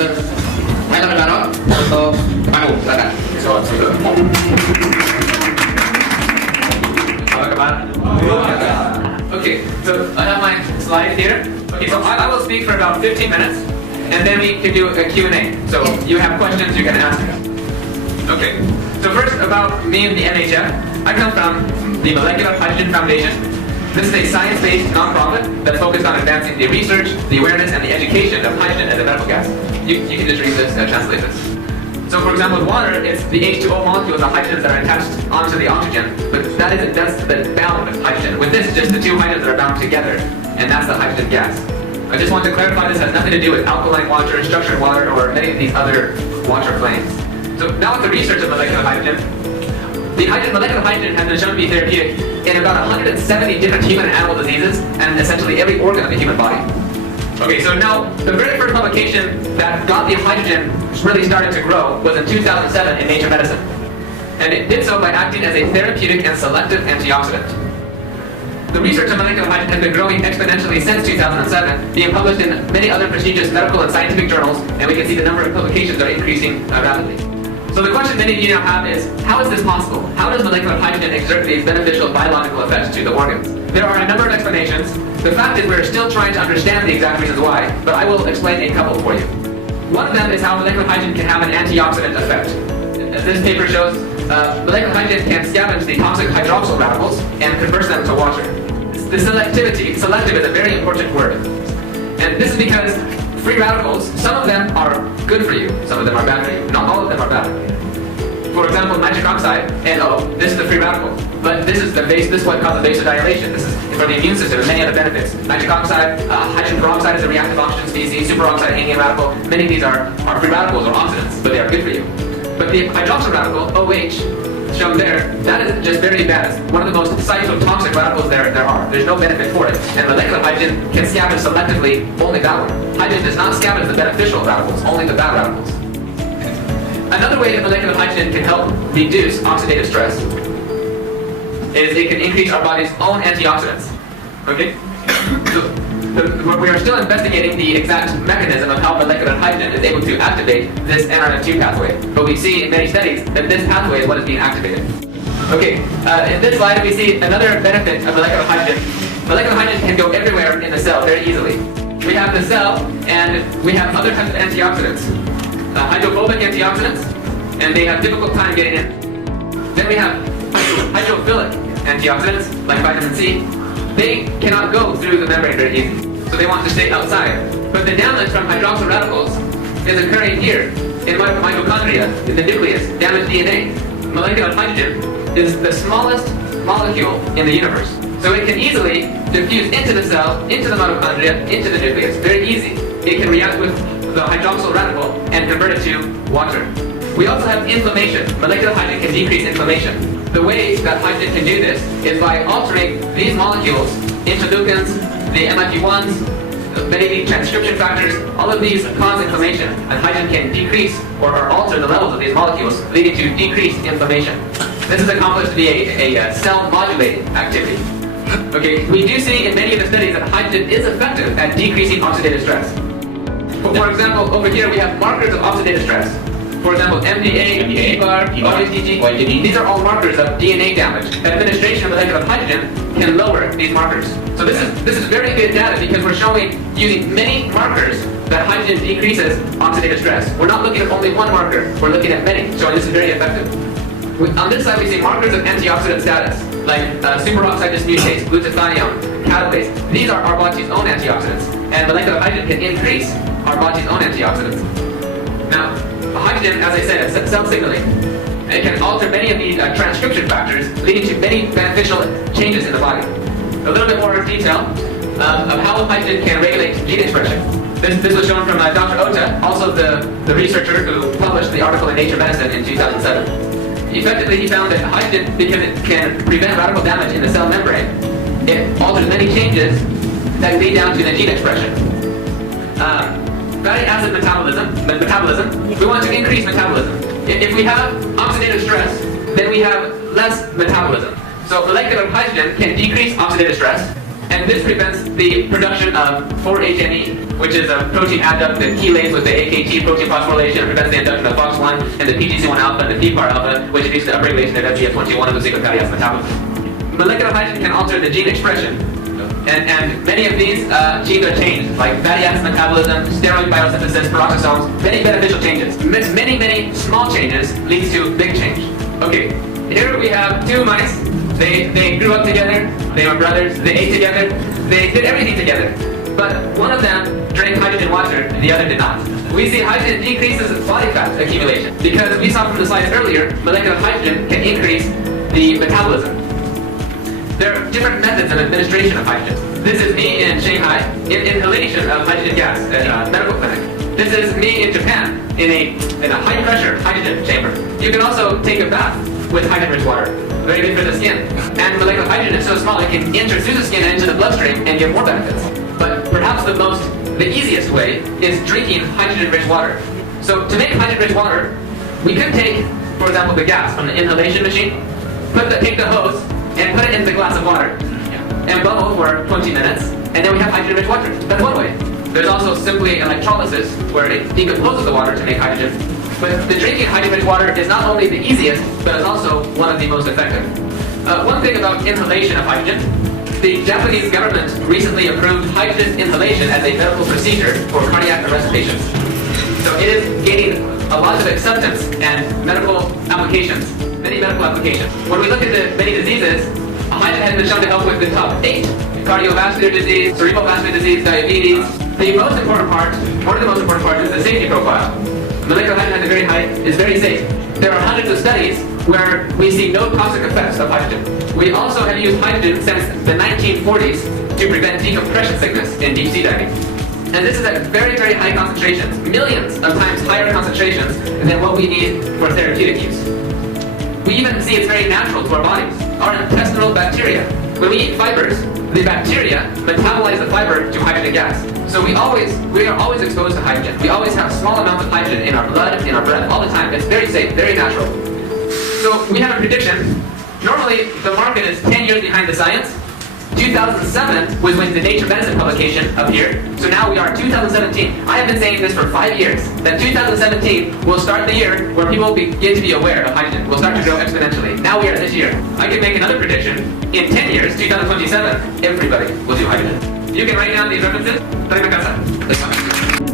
Saya Negara untuk Bandung, silakan. Halo kawan. Okay, so I have my slide here. Okay, so I will speak for about 15 minutes, and then we can do a Q&A. So you have questions you can ask. Okay, so first about me and the NHF. I come from the Molecular Hydrogen Foundation. This is a science-based non-profit that's focused on advancing the research, the awareness, and the education of hydrogen as a medical gas. You can just read this, translate this. So for example, with water, it's the H2O molecules, the hydrogens that are attached onto the oxygen, but that's the bound of hydrogen. With this, it's just the two hydrogens that are bound together, and that's the hydrogen gas. I just want to clarify this has nothing to do with alkaline water, structured water, or many of these other water planes. So now with the research of molecular hydrogen, molecular hydrogen has been shown to be therapeutic in about 170 different human and animal diseases, and essentially every organ of the human body. Okay, so now, the very first publication that got the hydrogen really started to grow was in 2007 in Nature Medicine. And it did so by acting as a therapeutic and selective antioxidant. The research on molecular hydrogen has been growing exponentially since 2007, being published in many other prestigious medical and scientific journals, and we can see the number of publications are increasing rapidly. So the question many of you now have is, how is this possible? How does molecular hydrogen exert these beneficial biological effects to the organs? There are a number of explanations. The fact is we're still trying to understand the exact reasons why, but I will explain a couple for you. One of them is how molecular hydrogen can have an antioxidant effect. As this paper shows, molecular hydrogen can scavenge the toxic hydroxyl radicals and convert them to water. The selectivity, selective is a very important word. And this is because free radicals, some of them are good for you, some of them are bad for you. Not all of them are bad. For example, nitric oxide, NO, this is the free radical. But this is what causes vasodilation. This is for the immune system and many other benefits. Nitric oxide, hydrogen peroxide is a reactive oxygen species, superoxide, hanging radical. Many of these are free radicals or oxidants, but they are good for you. But the hydroxyl radical, OH, shown there, that is just very bad. It's one of the most cytotoxic radicals there are. There's no benefit for it. And molecular hydrogen can scavenge selectively only that one. Hydrogen does not scavenge the beneficial radicals, only the bad radicals. Another way that molecular hydrogen can help reduce oxidative stress is it can increase our body's own antioxidants. Okay? So, we are still investigating the exact mechanism of how molecular hydrogen is able to activate this NRF2 pathway. But we see in many studies that this pathway is what is being activated. Okay, in this slide we see another benefit of molecular hydrogen. Molecular hydrogen can go everywhere in the cell very easily. We have the cell, and we have other types of antioxidants. Hydrophobic antioxidants, and they have difficult time getting in. Then we have hydrophilic antioxidants, like vitamin C. They cannot go through the membrane very easily, so they want to stay outside. But the damage from hydroxyl radicals is occurring here, in mitochondria, in the nucleus, damaged DNA. Molecular hydrogen is the smallest molecule in the universe. So it can easily diffuse into the cell, into the mitochondria, into the nucleus, very easy. It can react with the hydroxyl radical and convert it to water. We also have inflammation. Molecular hydrogen can decrease inflammation. The way that hydrogen can do this is by altering these molecules, interleukins, the MIP1s, many of the transcription factors, all of these cause inflammation, and hydrogen can decrease or alter the levels of these molecules, leading to decreased inflammation. This is accomplished via a cell-modulating activity. Okay, we do see in many of the studies that hydrogen is effective at decreasing oxidative stress. For example, over here we have markers of oxidative stress. For example, MDA, EBAR, OHTG, these are all markers of DNA damage. Administration of molecular hydrogen can lower these markers. So this is very good data because we're showing, using many markers, that hydrogen decreases oxidative stress. We're not looking at only one marker, we're looking at many, showing this is very effective. On this side we see markers of antioxidant status, like superoxide dismutase, glutathione, catalase. These are our body's own antioxidants, and molecular hydrogen can increase our body's own antioxidants. Now, hydrogen, as I said, is cell signaling. It can alter many of the transcription factors, leading to many beneficial changes in the body. A little bit more detail of how hydrogen can regulate gene expression. This was shown from Dr. Ota, also the researcher who published the article in Nature Medicine in 2007. Effectively, he found that hydrogen, because it can prevent radical damage in the cell membrane, it alters many changes that lead down to the gene expression. Fatty acid metabolism, we want to increase metabolism. If we have oxidative stress, then we have less metabolism. So molecular hydrogen can decrease oxidative stress, And this prevents the production of 4-HNE, which is a protein adduct that chelates with the AKT protein phosphorylation and prevents the induction of FOX1 and the PGC1 alpha and the PPAR alpha, which leads to upregulation of FGF21 of the single fatty acid metabolism. Molecular hydrogen can alter the gene expression, and many of these genes are changed, like fatty acid metabolism, steroid biosynthesis, peroxisomes, many beneficial changes. Many small changes leads to big change. Okay, here we have two mice. They grew up together, they were brothers, they ate together, they did everything together. But one of them drank hydrogen water and the other did not. We see hydrogen decreases body fat accumulation because we saw from the slides earlier, molecular hydrogen can increase the metabolism. There are different methods of administration of hydrogen. This is me in Shanghai, in inhalation of hydrogen gas at a medical clinic. This is me in Japan, in a high pressure hydrogen chamber. You can also take a bath with hydrogen-rich water. Very good for the skin. And molecular hydrogen is so small it can enter through the skin and into the bloodstream and give more benefits. But perhaps the easiest way is drinking hydrogen-rich water. So to make hydrogen-rich water, we could take, for example, the gas from the inhalation machine, take the hose, and put it in the glass of water, and bubble for 20 minutes, and then we have hydrogen-rich water. That's one way. There's also simply electrolysis, where it decomposes the water to make hydrogen. But the drinking hydrogen-rich water is not only the easiest, but it's also one of the most effective. One thing about inhalation of hydrogen, the Japanese government recently approved hydrogen inhalation as a medical procedure for cardiac arrest patients. So it is gaining a lot of acceptance and medical applications, many medical applications. When we look at the many diseases, hydrogen has been shown to help with the top 8. Cardiovascular disease, cerebral vascular disease, diabetes. The most important part, one of the most important parts, is the safety profile. Molecular hydrogen is very safe. There are hundreds of studies where we see no toxic effects of hydrogen. We also have used hydrogen since the 1940s to prevent decompression sickness in deep sea diving. And this is at very high concentrations, millions of times higher concentrations than what we need for therapeutic use. We even see it's very natural to our bodies. Our intestinal bacteria, when we eat fibers, the bacteria metabolize the fiber to hydrogen gas. So we are always exposed to hydrogen. We always have small amounts of hydrogen in our blood, in our breath, all the time. It's very safe, very natural. So we have a prediction. Normally, the market is 10 years behind the science. 2007 was when the Nature Medicine publication appeared. So now we are 2017. I have been saying this for 5 years, that 2017 will start the year where people begin to be aware of hydrogen. Will start to grow exponentially. Now we are this year. I can make another prediction. In 10 years, 2027, everybody will do hydrogen. You can write down these references. Terima kasih.